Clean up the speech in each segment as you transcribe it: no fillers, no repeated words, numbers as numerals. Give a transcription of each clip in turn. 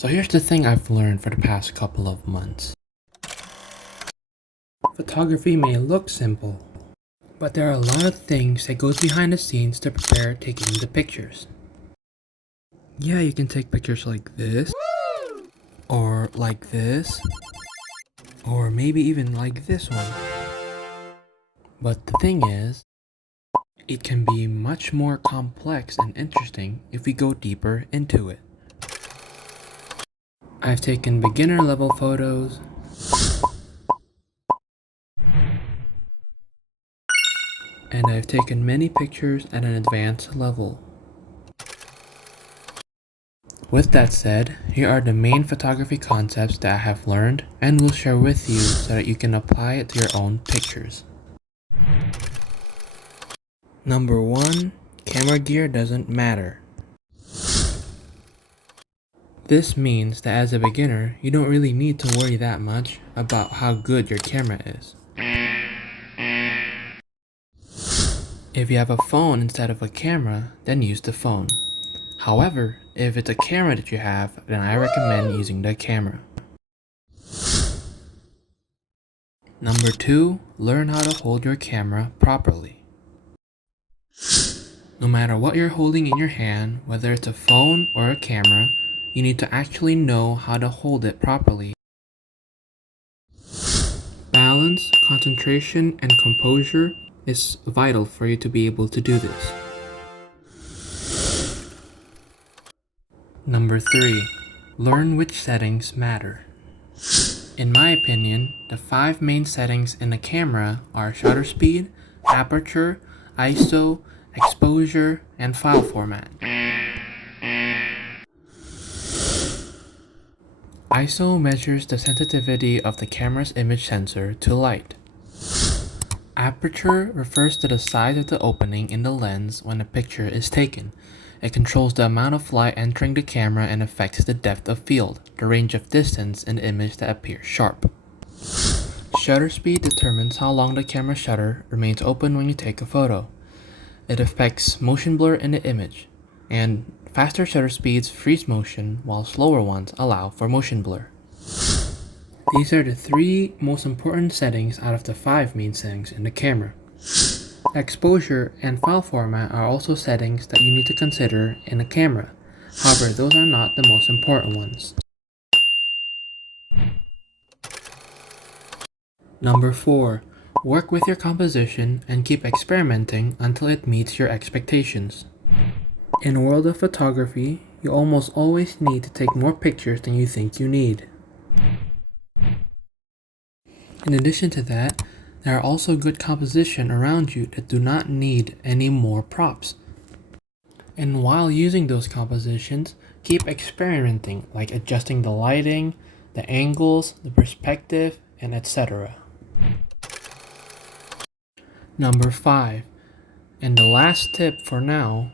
So here's the thing I've learned for the past couple of months. Photography may look simple, but there are a lot of things that goes behind the scenes to prepare taking the pictures. Yeah, you can take pictures like this, or like this, or maybe even like this one. But the thing is, it can be much more complex and interesting if we go deeper into it. I've taken beginner level photos, and I've taken many pictures at an advanced level. With that said, here are the main photography concepts that I have learned and will share with you so that you can apply it to your own pictures. Number 1. Camera gear doesn't matter. This means that as a beginner, you don't really need to worry that much about how good your camera is. If you have a phone instead of a camera, then use the phone. However, if it's a camera that you have, then I recommend using the camera. Number 2, learn how to hold your camera properly. No matter what you're holding in your hand, whether it's a phone or a camera, you need to actually know how to hold it properly. Balance, concentration, and composure is vital for you to be able to do this. Number 3, learn which settings matter. In my opinion, the 5 main settings in a camera are shutter speed, aperture, ISO, exposure, and file format. ISO measures the sensitivity of the camera's image sensor to light. Aperture refers to the size of the opening in the lens when a picture is taken. It controls the amount of light entering the camera and affects the depth of field, the range of distance in the image that appears sharp. Shutter speed determines how long the camera shutter remains open when you take a photo. It affects motion blur in the image, and faster shutter speeds freeze motion while slower ones allow for motion blur. These are the 3 most important settings out of the 5 main settings in the camera. Exposure and file format are also settings that you need to consider in a camera. However, those are not the most important ones. Number 4. Work with your composition and keep experimenting until it meets your expectations. In the world of photography, you almost always need to take more pictures than you think you need. In addition to that, there are also good composition around you that do not need any more props. And while using those compositions, keep experimenting, like adjusting the lighting, the angles, the perspective, and etc. Number 5, and the last tip for now,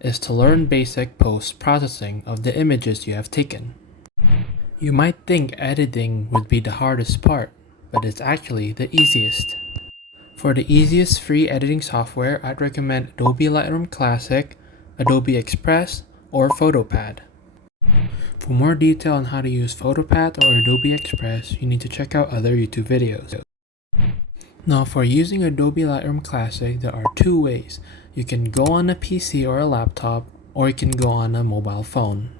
is to learn basic post-processing of the images you have taken. You might think editing would be the hardest part, but it's actually the easiest. For the easiest free editing software, I'd recommend Adobe Lightroom Classic, Adobe Express, or PhotoPad. For more detail on how to use PhotoPad or Adobe Express, you need to check out other YouTube videos. Now, for using Adobe Lightroom Classic, there are 2 ways. You can go on a PC or a laptop, or you can go on a mobile phone.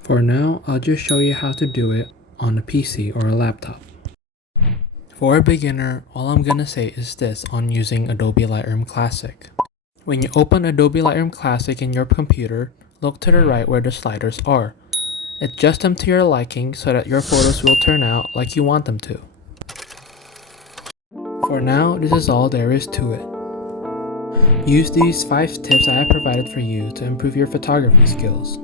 For now, I'll just show you how to do it on a PC or a laptop. For a beginner, all I'm gonna say is this on using Adobe Lightroom Classic. When you open Adobe Lightroom Classic in your computer, look to the right where the sliders are. Adjust them to your liking so that your photos will turn out like you want them to. For now, this is all there is to it. Use these 5 tips I have provided for you to improve your photography skills.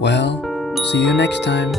Well, see you next time.